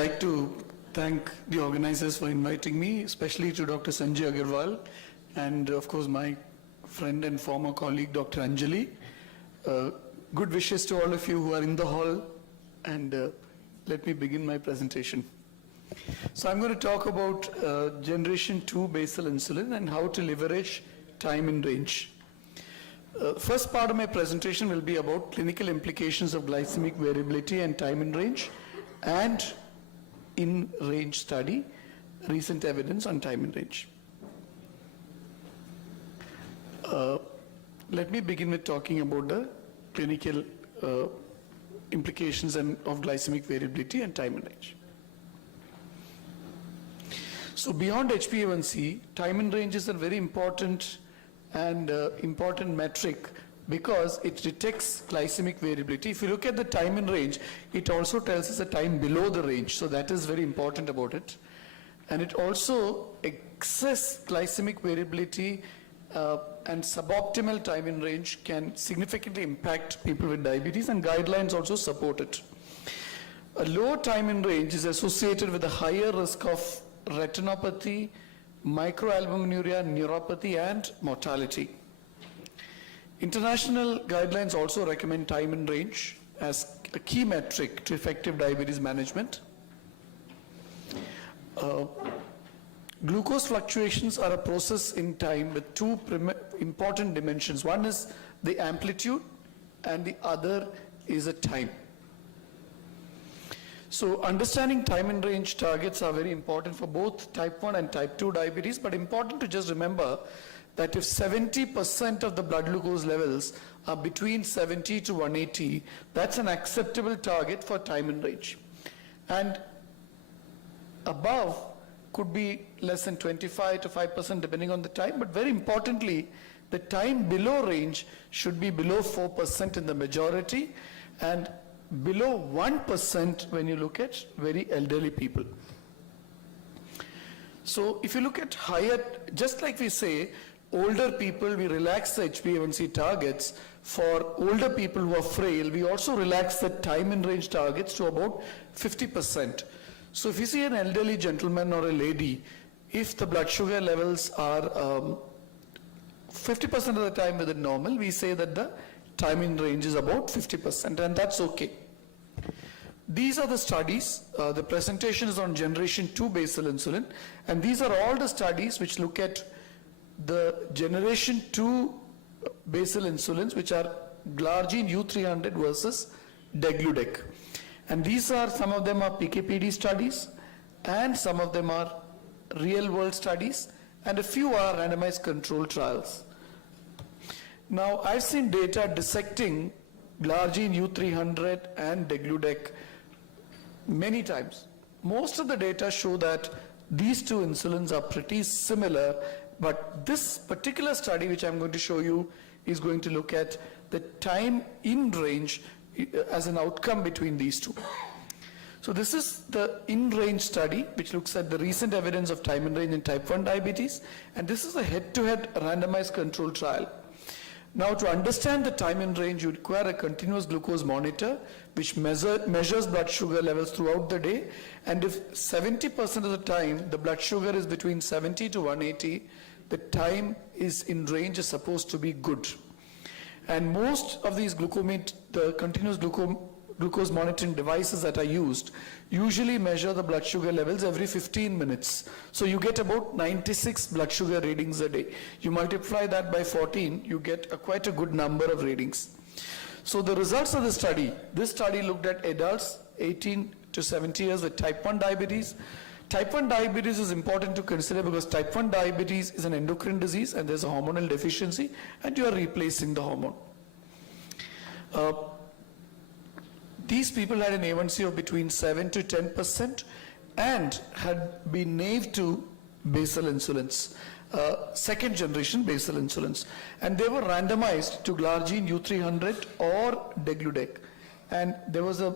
like to thank the organizers for inviting me, especially to Dr. Sanjay Agarwal and of course my friend and former colleague Dr. Anjali. Good wishes to all of you who are in the hall, and let me begin my presentation. So I'm going to talk about generation 2 basal insulin and how to leverage time in range. First part of my presentation will be about clinical implications of glycemic variability and time in range, and in range study, recent evidence on time in range. Let me begin with talking about the clinical implications of glycemic variability and time in range. So beyond HbA1c, time in range is a very important and important metric because it detects glycemic variability. If you look at the time in range, it also tells us the time below the range, so that is very important about it. And it also excess glycemic variability and suboptimal time in range can significantly impact people with diabetes, and guidelines also support it. A low time in range is associated with a higher risk of retinopathy, microalbuminuria, neuropathy, and mortality. International guidelines also recommend time in range as a key metric to effective diabetes management. Glucose fluctuations are a process in time with two important dimensions. One is the amplitude and the other is a time. So understanding time in range targets are very important for both type 1 and type 2 diabetes, but important to just remember that if 70% of the blood glucose levels are between 70 to 180, that's an acceptable target for time in range. And above could be less than 25 to 5% depending on the time, but very importantly, the time below range should be below 4% in the majority and below 1% when you look at very elderly people. So if you look at higher, just like we say, older people, we relax the HbA1c targets. For older people who are frail, we also relax the time in range targets to about 50%. So if you see an elderly gentleman or a lady, if the blood sugar levels are 50% of the time within normal, we say that the time in range is about 50%, and that's okay. These are the studies. The presentation is on generation 2 basal insulin, and these are all the studies which look at the generation 2 basal insulins, which are glargine U300 versus degludec. And these are, some of them are PKPD studies, and some of them are real world studies, and a few are randomized control trials. Now, I've seen data dissecting glargine U300 and degludec many times. Most of the data show that these two insulins are pretty similar, but this particular study which I'm going to show you is going to look at the time in range as an outcome between these two. So this is the in-range study which looks at the recent evidence of time in range in type 1 diabetes, and this is a head-to-head randomized control trial. Now, to understand the time in range, you require a continuous glucose monitor which measures blood sugar levels throughout the day, and if 70% of the time the blood sugar is between 70 to 180, the time is in range is supposed to be good. And most of these the continuous glucose monitoring devices that are used usually measure the blood sugar levels every 15 minutes. So you get about 96 blood sugar readings a day. You multiply that by 14, you get quite a good number of readings. So the results of the study, this study looked at adults 18 to 70 years with type 1 diabetes. Type 1 diabetes is important to consider because type 1 diabetes is an endocrine disease and there's a hormonal deficiency and you are replacing the hormone. These people had an A1C of between 7 to 10% and had been naive to basal insulins, second generation basal insulins. And they were randomized to glargine U300 or degludec. And there was a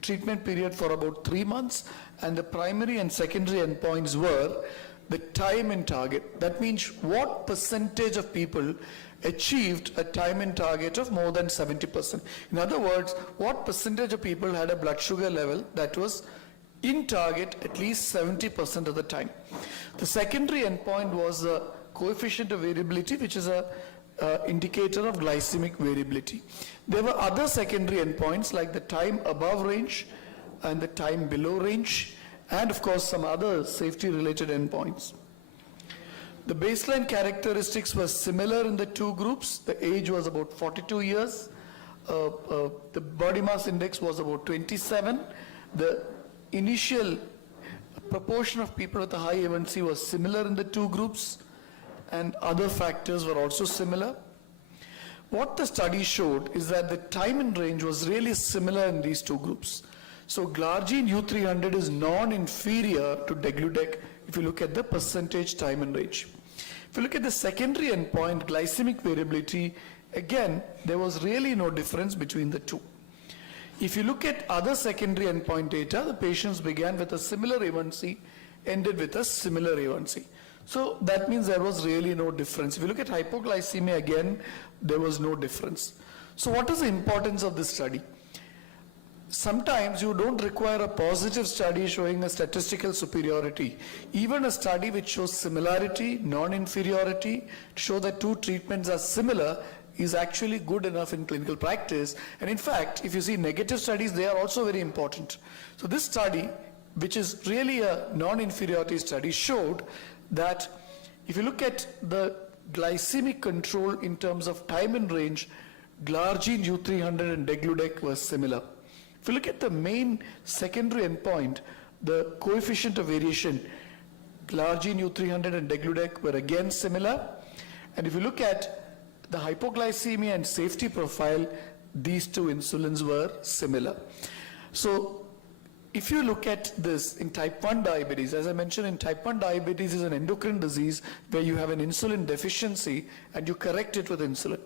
treatment period for about 3 months, and the primary and secondary endpoints were the time in target. That means what percentage of people achieved a time in target of more than 70%. In other words, what percentage of people had a blood sugar level that was in target at least 70% of the time. The secondary endpoint was the coefficient of variability, which is a indicator of glycemic variability. There were other secondary endpoints like the time above range and the time below range, and of course some other safety related endpoints. The baseline characteristics were similar in the two groups. The age was about 42 years. The body mass index was about 27. The initial proportion of people with a high A1C was similar in the two groups, and other factors were also similar. What the study showed is that the time in range was really similar in these two groups. So glargine U300 is non-inferior to degludec if you look at the percentage time in range. If you look at the secondary endpoint, glycemic variability, again, there was really no difference between the two. If you look at other secondary endpoint data, the patients began with a similar A1C, ended with a similar A1C. So that means there was really no difference. If you look at hypoglycemia, again, there was no difference. So what is the importance of this study? Sometimes you don't require a positive study showing a statistical superiority. Even a study which shows similarity, non-inferiority, to show that two treatments are similar is actually good enough in clinical practice. And in fact, if you see negative studies, they are also very important. So this study, which is really a non-inferiority study, showed that if you look at the glycemic control in terms of time and range, glargine U300 and degludec were similar. If you look at the main secondary endpoint, the coefficient of variation, glargine U300 and degludec were again similar. And if you look at the hypoglycemia and safety profile, these two insulins were similar. So if you look at this in type 1 diabetes, as I mentioned, in type 1 diabetes is an endocrine disease where you have an insulin deficiency and you correct it with insulin.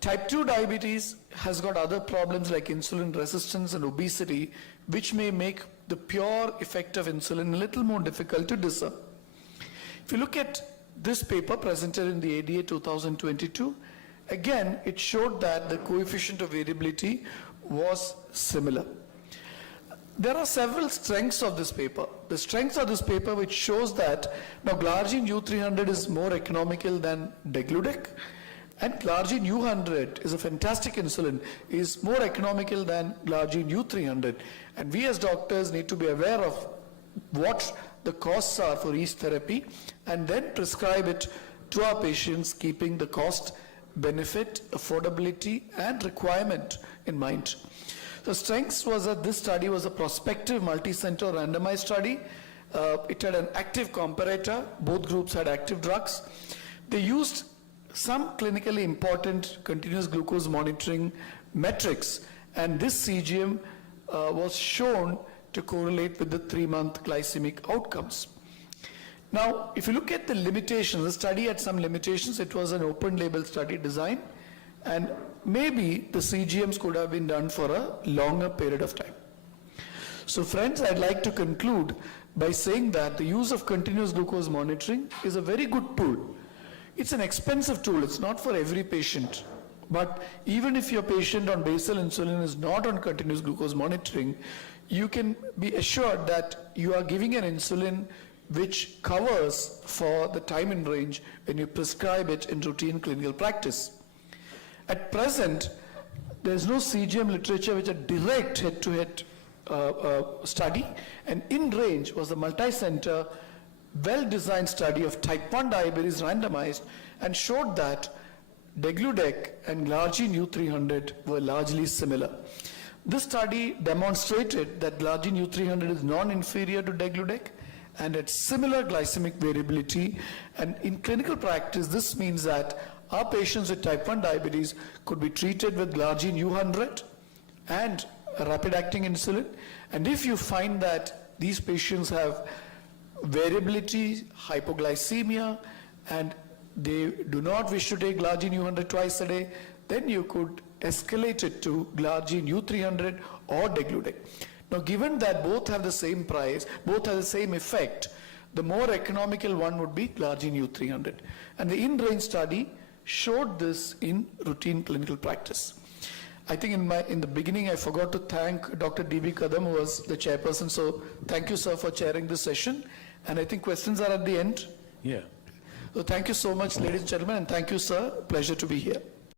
Type 2 diabetes has got other problems like insulin resistance and obesity, which may make the pure effect of insulin a little more difficult to discern. If you look at this paper presented in the ADA 2022, again, it showed that the coefficient of variability was similar. There are several strengths of this paper. The strengths of this paper which shows that now glargine U300 is more economical than degludec, and glargine U100 is a fantastic insulin, is more economical than glargine U300. And we as doctors need to be aware of what the costs are for each therapy and then prescribe it to our patients, keeping the cost, benefit, affordability and requirement in mind. The strengths was that this study was a prospective multi-center randomized study. It had an active comparator. Both groups had active drugs. They used some clinically important continuous glucose monitoring metrics, and this CGM was shown to correlate with the 3-month glycemic outcomes. Now, if you look at the limitations, the study had some limitations. It was an open label study design, and maybe the CGMs could have been done for a longer period of time. So friends, I'd like to conclude by saying that the use of continuous glucose monitoring is a very good tool. It's an expensive tool. It's not for every patient. But even if your patient on basal insulin is not on continuous glucose monitoring, you can be assured that you are giving an insulin which covers for the time in range when you prescribe it in routine clinical practice. At present, there is no CGM literature which a direct head-to-head study, and In Range was a multi-center, well-designed study of type 1 diabetes randomized and showed that degludec and glargine U300 were largely similar. This study demonstrated that glargine U300 is non-inferior to degludec and had similar glycemic variability, and in clinical practice this means that our patients with type 1 diabetes could be treated with glargine U100 and a rapid-acting insulin, and if you find that these patients have variability, hypoglycemia, and they do not wish to take glargine U100 twice a day, then you could escalate it to glargine U300 or degludec. Now, given that both have the same price, both have the same effect, the more economical one would be glargine U300. And the In Range study showed this in routine clinical practice. I think in the beginning, I forgot to thank Dr. D.B. Kadam, who was the chairperson. So thank you, sir, for chairing this session. And I think questions are at the end. Yeah. So thank you so much, ladies and gentlemen, and thank you, sir. Pleasure to be here.